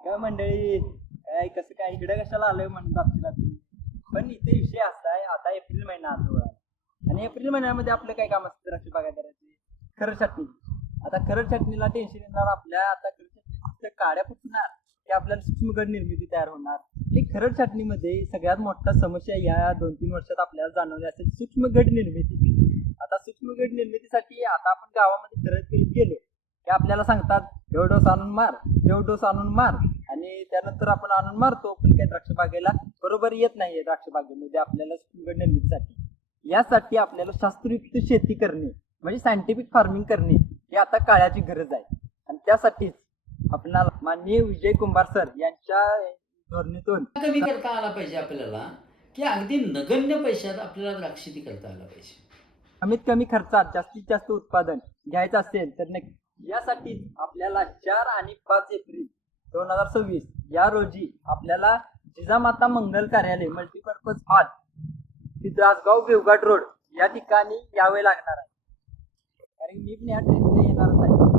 काय मंडळी, काय कसं काय इकडे कशाला आलोय म्हणत आपल्याला तुम्ही. पण इथे विषय असा आहे, आता एप्रिल महिना आला आणि एप्रिल महिन्यामध्ये आपलं काय काम असतं द्राक्ष बागायतदाराचे? खरड छाटणी. आता खरड छाटणीला टेन्शन येणार आपल्या. आता खरड छाटणी काड्या फुटणार की आपल्याला सूक्ष्म गड निर्मिती तयार होणार. हे खरड छाटणीमध्ये सगळ्यात मोठा समस्या या 2-3 वर्षात आपल्याला जाणवली असेल, सूक्ष्म गड निर्मिती. आता सूक्ष्म गड निर्मितीसाठी आता आपण गावामध्ये खरड करीत गेलो की आपल्याला सांगतात एवढं डोस आणून मार, एवढं डोस आणून मार, आणि त्यानंतर आपण आणून मारतो, पण काही द्राक्ष बागेला बरोबर येत नाहीये. द्राक्ष बागेमध्ये आपल्याला सूक्ष्म गड निर्मितीसाठी यासाठी आपल्याला शास्त्रयुक्त शेती करणे म्हणजे सायंटिफिक फार्मिंग करणे ही आता काळाची गरज आहे. आणि त्यासाठीच आपल्याला माननीय विजय कुंभार सर यांच्या धोरणीतून कमी करता आला पाहिजे आपल्याला, की अगदी नगण्य पैशात आपल्याला द्राक्षेती करता आला पाहिजे. कमीत कमी खर्चात जास्तीत जास्त उत्पादन घ्यायचं असेल तर नक्की यासाठी आपल्याला 4 आणि 5 एप्रिल 2026 या रोजी आपल्याला जिजामाता मंगल कार्यालय मल्टीपर्पज हॉल, दासगाव देवघाट रोड या ठिकाणी यावे लागणार आहे. कारण मी पण या ट्रेनमध्ये येणारच आहे.